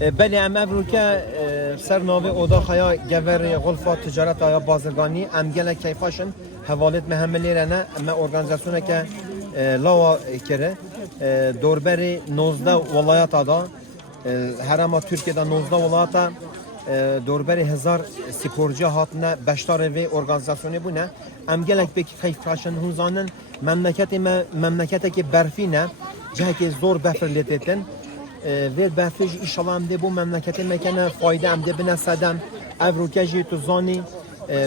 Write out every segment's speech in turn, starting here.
بله ام افروکه سر ناوی اودا خیا گور غلفا تجارت یا بازرگانی ام گله کیفاشن حوالت مهملی رنه اما ارگانیزاسیونه که لاوا کره دوربری 19 ولایت دا هرما ترکیه 19 ولایت دوربری 1000 سپورجی هاتنه بشتار وی ارگانیزاسیونی بونه ام گله به کیفاشن هنزانن مملکتی که برفی نه جه که زور بفرلیتن و برفیج ایشالا هم ده بو مملکت مکنه فایده هم ده بنا سدم افروکه جی تو زانی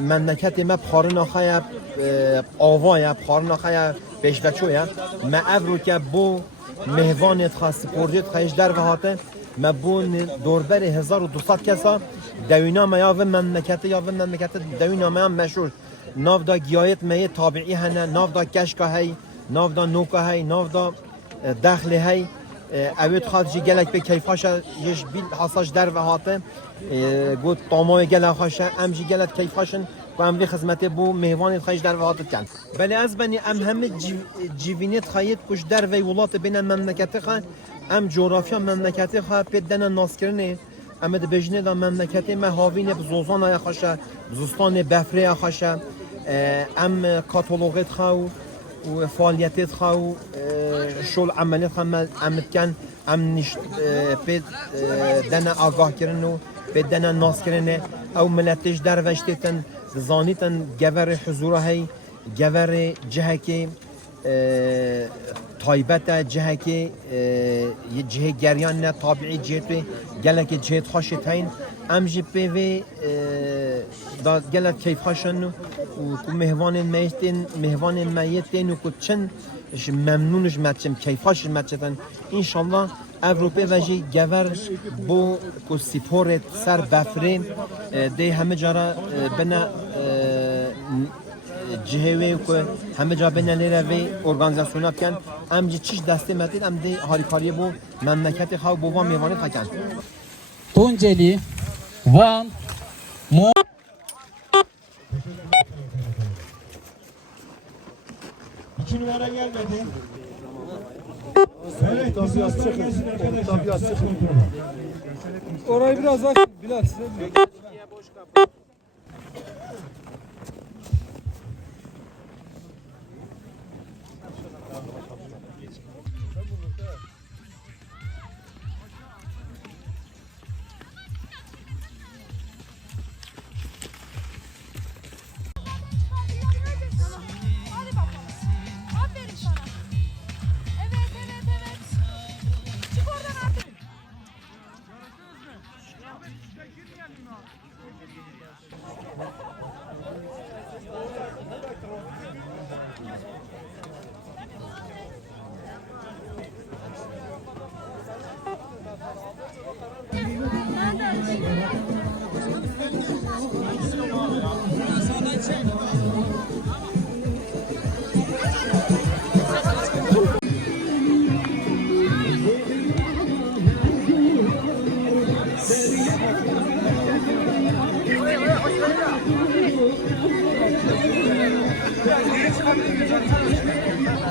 مملکت ما پارن آخای آوای پارن آخای پیش بچویا ما افروکه بو مهوانت خاص پروژه خیش در وهاته ما بو دوربر 1200 کسا دوینامه یا و مملکت دوینامه هم مشهور ناو دا گیایت می طابعی هنه ناو دا کشکا هی ناو دا نوکا هی ناو دا دخل هی اوید خواهدشی گلک به کیفاشا یش بیل حساش در و هاته گوت طامای گلک خواهشه امجی گلک کیفاشن و اموی خدمت بو مهوان خواهش در و هاته کن بله از بنی ام همه جیوینیت خواهید کش در و ولات بین مملکت خواه ام جغرافیا مملکت خواه پیدن ناس کرنه ام ده بجنه دا مملکت ما هاوین بزوزان های خواهشه بزوستان بفره خواهشه ام کاتالوگت خواه و فعالیتت خو شل عملیات خم عمل کن ام نشت پید دنا آگاه کردن و پید دنا ناس کردن او ملتش در وشتن زانیتن جور حضوره هی جور جهکی تایبت جهکی یه جه گریان نه طبیعی جهت گلک جهت خاشت هین ام جی پی و دا گلک کیف خاشن و مهوان میتین و کچن ممنونش متشم کیفاش متشتن انشالله اوروپا و جی گور بو کو سپورت سر بفره ده همه جارا بنا جهوی کو همه جا بنا لیره و ارگانیزاسیونات کن ام جی چیش دسته متید ام ده هاریکاری بو مملکت خو بو و میوانی خکن Tunceli, Van, Mo. İki numara gelmedi. Evet, tabiat çıkın. Tabiat çıkın. Orayı biraz aç. Bilal size mi?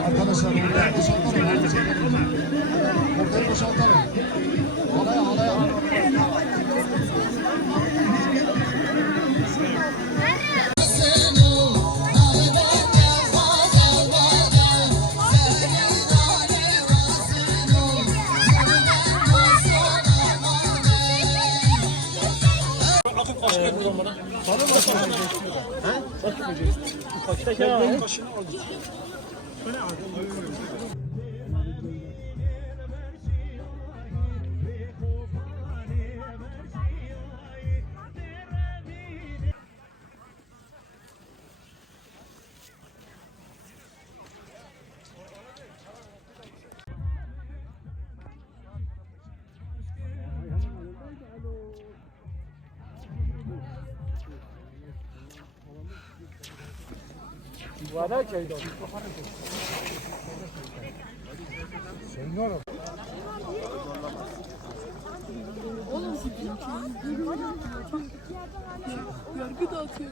Arkadaşlar burada ortayı boşaltalım. Halaya. Vada köyde. Senyor. Oğlum yargı dağıtıyor.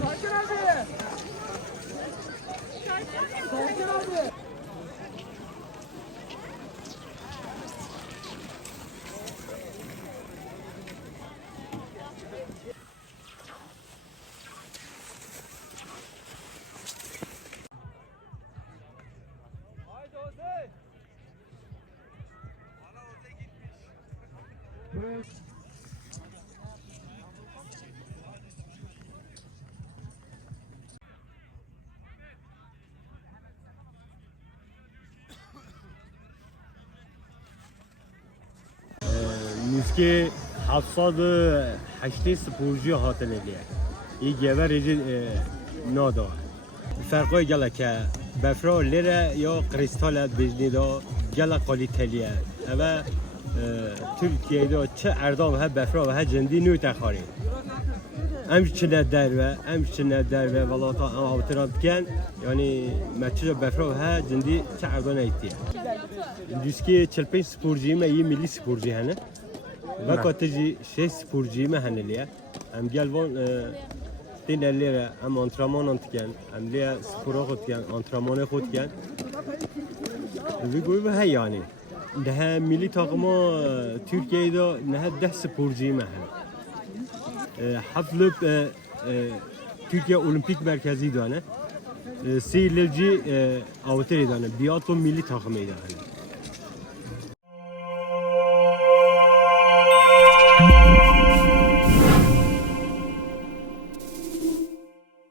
Şakir abi. Şakir abi. ki 780 sporcu hatine diye. İyi gever reci nada. Farkı gele ki befra lira ya kristal bejni da gele kaliteliye. Ama Türkiye'de çe erdam he befra ve he cendi nü tekhari. Emçine derve, emçine derve valla ta avtırantken yani meçhule befra he cendi çe erdam etti. Düski 45 sporcuyu me iyi milli sporcu hene. Ve katıcı şey sporcuyu me hene liye. Em gel von tin ellere em antrenman antken, em liye spora kutken, antrenmana kutken. Ve goy he yani. Daha milli takıma Türkiye'de ne 10 sporcuyu me hene. Haflıp Türkiye Olimpik Merkezi dane. Seyirci avteri dane. Biato milli takımıydı.